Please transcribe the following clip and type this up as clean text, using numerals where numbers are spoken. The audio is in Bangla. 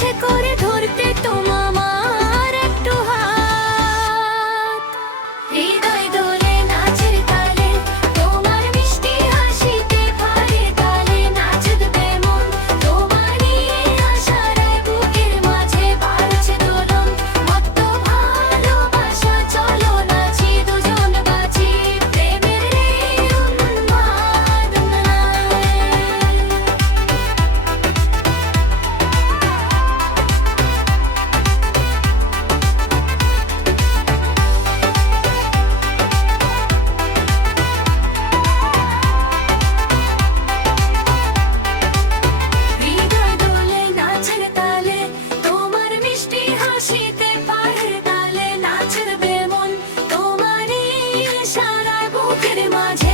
ইচ্ছে করে ধরতে তোমার একটু হাত। হৃদয় দোলে নাচের তালে, তোমার মিষ্টি হাসিতে ভারে তালে নাচবে মন। তোমারই আশারায় বুকের মাঝে বাড়ছে দোলন। মত্ত ভালোবাসা চলো নাচি দুজন বাঁচি প্রেমের এই উন্মাদনায়। হৃদয় দোলে নাচের তালে, তোমার মিষ্টি হাসিতে পায়ের তালে নাচবে মন। তোমারই ইশারায় বুকের মাঝে